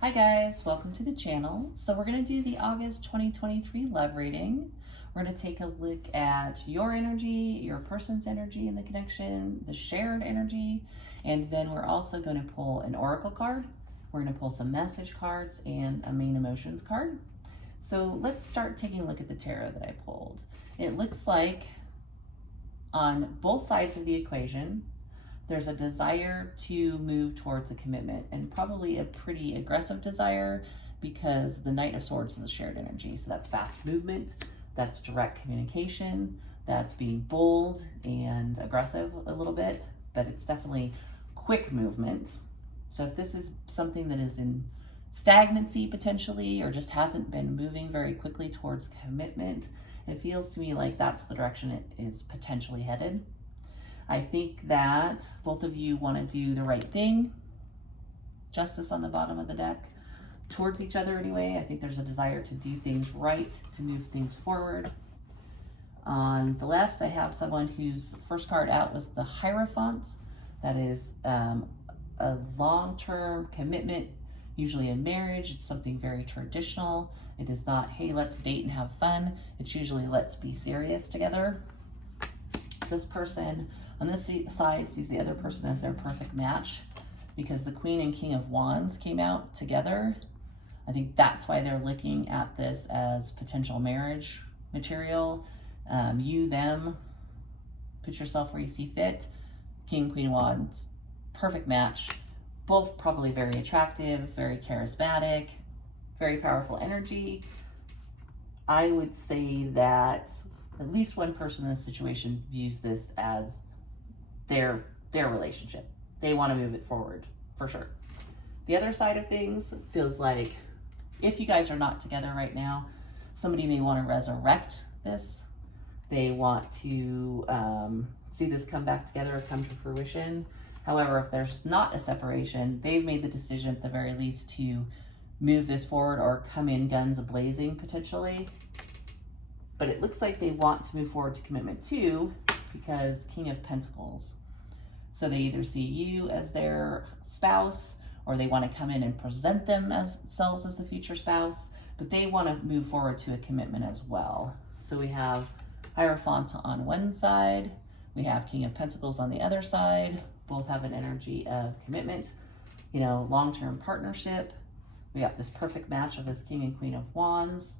Hi guys, welcome to the channel. So we're going to do the August 2023 love reading. We're going to take a look at your energy, your person's energy in the connection, the shared energy, and then we're also going to pull an oracle card. We're going to pull some message cards and a main emotions card. So let's start taking a look at the tarot that I pulled. It looks like on both sides of the equation, there's a desire to move towards a commitment, and probably a pretty aggressive desire because the Knight of Swords is a shared energy. So that's fast movement, that's direct communication, that's being bold and aggressive a little bit, but it's definitely quick movement. So if this is something that is in stagnancy potentially, or just hasn't been moving very quickly towards commitment, it feels to me like that's the direction it is potentially headed. I think that both of you want to do the right thing. Justice on the bottom of the deck. Towards each other anyway. I think there's a desire to do things right, to move things forward. On the left, I have someone whose first card out was the Hierophant. That is a long-term commitment, usually in marriage. It's something very traditional. It is not, hey, let's date and have fun. It's usually, let's be serious together. This person on this side sees the other person as their perfect match because the Queen and King of Wands came out together. I think that's why they're looking at this as potential marriage material. You, them, put yourself where you see fit. King, Queen of Wands, perfect match. Both probably very attractive, very charismatic, very powerful energy. I would say that at least one person in this situation views this as their relationship. They want to move it forward, for sure. The other side of things feels like if you guys are not together right now, somebody may want to resurrect this. They want to see this come back together or come to fruition. However, if there's not a separation, they've made the decision at the very least to move this forward or come in guns a-blazing potentially. But it looks like they want to move forward to commitment too, because King of Pentacles. So they either see you as their spouse, or they want to come in and present themselves as the future spouse, but they want to move forward to a commitment as well. So we have Hierophant on one side, we have King of Pentacles on the other side. Both have an energy of commitment, you know, long-term partnership. We got this perfect match of this King and Queen of Wands,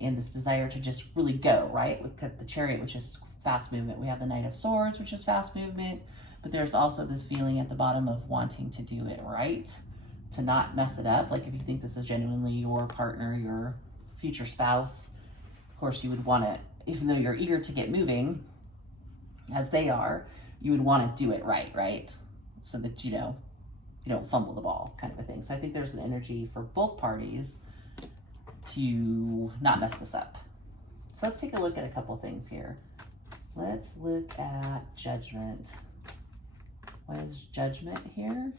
and this desire to just really go, right? We've got the Chariot, which is fast movement. We have the Knight of Swords, which is fast movement. But there's also this feeling at the bottom of wanting to do it right, to not mess it up. Like if you think this is genuinely your partner, your future spouse, of course you would want to, even though you're eager to get moving, as they are, you would want to do it right? So that, you know, you don't fumble the ball kind of a thing. So I think there's an energy for both parties to not mess this up. So let's take a look at a couple things here. Let's look at Judgment. What is Judgment here?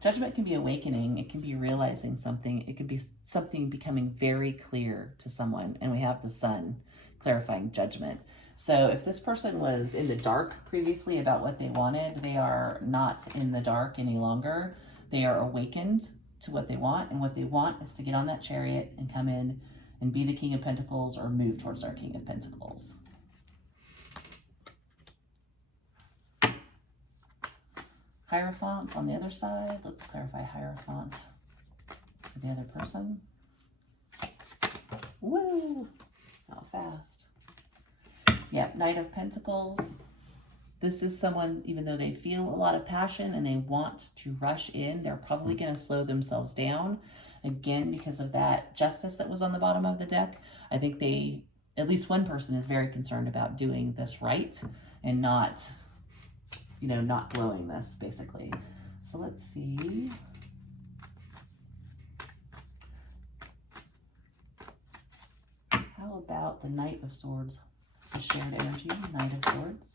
Judgment can be awakening. It can be realizing something. It could be something becoming very clear to someone. And we have the Sun clarifying Judgment. So if this person was in the dark previously about what they wanted, they are not in the dark any longer. They are awakened to what they want, and what they want is to get on that Chariot and come in and be the King of Pentacles or move towards our King of Pentacles. Hierophant on the other side. Let's clarify Hierophant for the other person. Woo! How fast. Yeah, Knight of Pentacles. This is someone, even though they feel a lot of passion and they want to rush in, they're probably going to slow themselves down. Again, because of that Justice that was on the bottom of the deck. I think they, at least one person is very concerned about doing this right and not, you know, not blowing this, basically. So let's see. How about the Knight of Swords? The shared energy, Knight of Swords.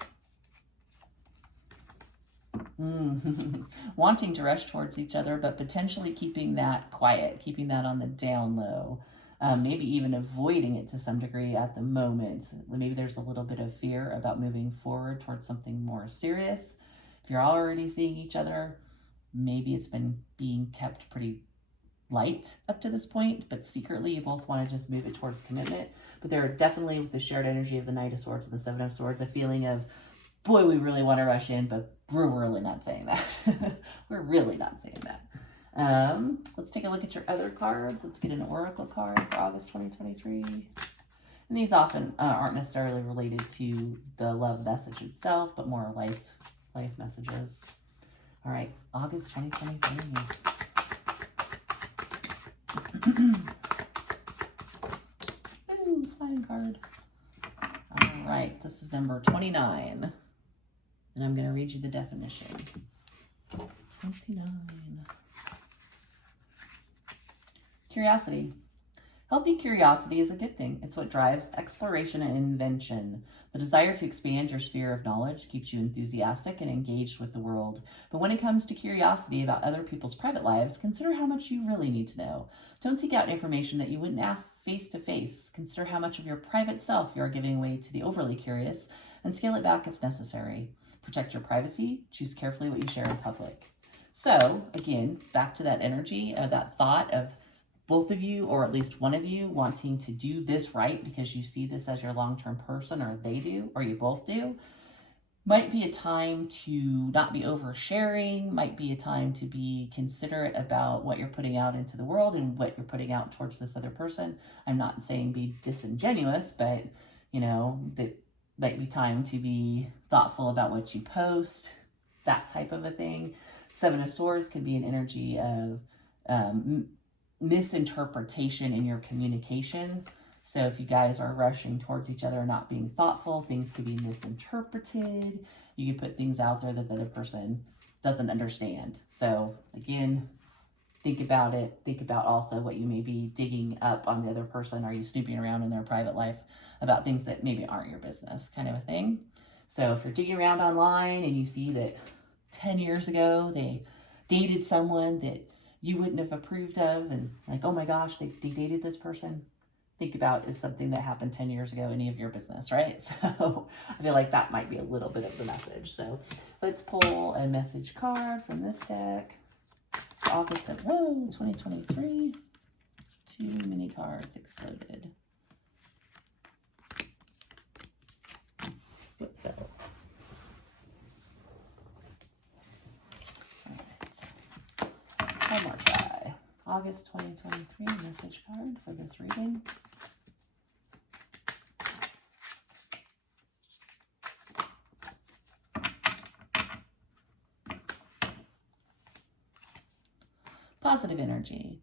Wanting to rush towards each other, but potentially keeping that quiet, keeping that on the down low. maybe even avoiding it to some degree at the moment. Maybe there's a little bit of fear about moving forward towards something more serious. If you're already seeing each other, maybe it's been being kept pretty light up to this point, but secretly you both want to just move it towards commitment. But there are definitely, with the shared energy of the Knight of Swords and the Seven of Swords, a feeling of, boy, we really want to rush in, but we're really not saying that. We're really not saying that. Let's take a look at your other cards. Let's get an oracle card for August 2023. And these often aren't necessarily related to the love message itself, but more life messages. All right, August 2023. Ooh, flying card. All right, this is number 29. And I'm going to read you the definition. 29. Curiosity. Healthy curiosity is a good thing. It's what drives exploration and invention. The desire to expand your sphere of knowledge keeps you enthusiastic and engaged with the world. But when it comes to curiosity about other people's private lives, consider how much you really need to know. Don't seek out information that you wouldn't ask face to face. Consider how much of your private self you are giving away to the overly curious, and scale it back if necessary. Protect your privacy. Choose carefully what you share in public. So, again, back to that energy, that thought of both of you, or at least one of you, wanting to do this right because you see this as your long-term person, or they do, or you both do. Might be a time to not be oversharing, might be a time to be considerate about what you're putting out into the world and what you're putting out towards this other person. I'm not saying be disingenuous, but, you know, that might be time to be thoughtful about what you post, that type of a thing. Seven of Swords can be an energy of misinterpretation in your communication. So if you guys are rushing towards each other and not being thoughtful, things could be misinterpreted. You could put things out there that the other person doesn't understand. So again, think about it. Think about also what you may be digging up on the other person. Are you snooping around in their private life about things that maybe aren't your business, kind of a thing? So if you're digging around online and you see that 10 years ago they dated someone that you wouldn't have approved of, and like, oh my gosh, they dated this person, think about, is something that happened 10 years ago any of your business, right? So I feel like that might be a little bit of the message. So let's pull a message card from this deck. August of 2023. Too many cards exploded. What fell? One more try. August 2023 message card for this reading. Positive energy.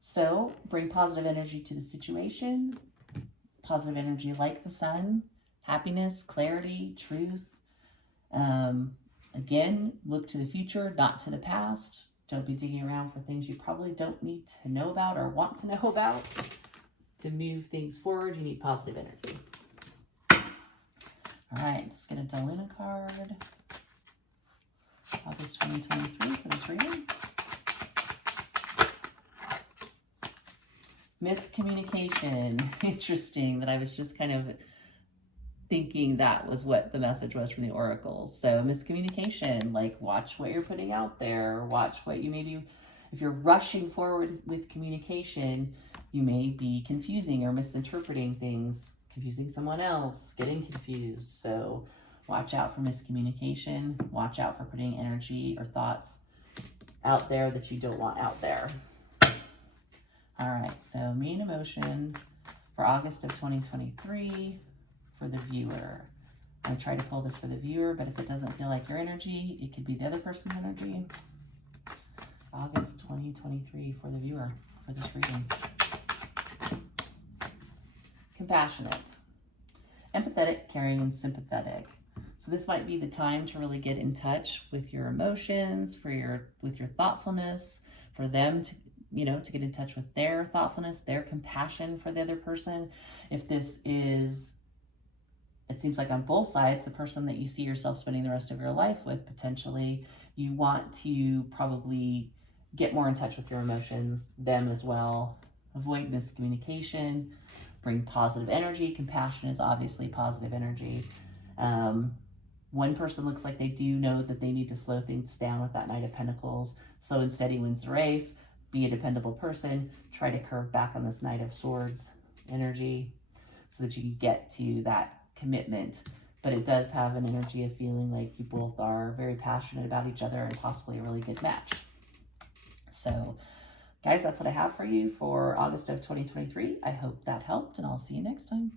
So bring positive energy to the situation. Positive energy like the sun. Happiness, clarity, truth. Again, look to the future, not to the past. Don't be digging around for things you probably don't need to know about or want to know about. To move things forward, you need positive energy. All right, let's get a Deluna card. August 2023 for this reading. Miscommunication. Interesting that I was just kind of thinking that was what the message was from the oracles. So miscommunication, like watch what you're putting out there, watch what you maybe, if you're rushing forward with communication, you may be confusing or misinterpreting things, confusing someone else, getting confused. So watch out for miscommunication, watch out for putting energy or thoughts out there that you don't want out there. All right, so main emotion for August of 2023. For the viewer. I try to pull this for the viewer, but if it doesn't feel like your energy, it could be the other person's energy. August 2023 for the viewer for this reading. Compassionate, empathetic, caring, and sympathetic. So this might be the time to really get in touch with your emotions, with your thoughtfulness, for them to, you know, to get in touch with their thoughtfulness, their compassion for the other person. If this is, it seems like on both sides, the person that you see yourself spending the rest of your life with, potentially, you want to probably get more in touch with your emotions, them as well. avoid miscommunication, bring positive energy. Compassion is obviously positive energy. One person looks like they do know that they need to slow things down with that Knight of Pentacles. Slow and steady wins the race. Be a dependable person. Try to curve back on this Knight of Swords energy so that you can get to that commitment. But it does have an energy of feeling like you both are very passionate about each other and possibly a really good match. So, guys, that's what I have for you for August of 2023. I hope that helped, and I'll see you next time.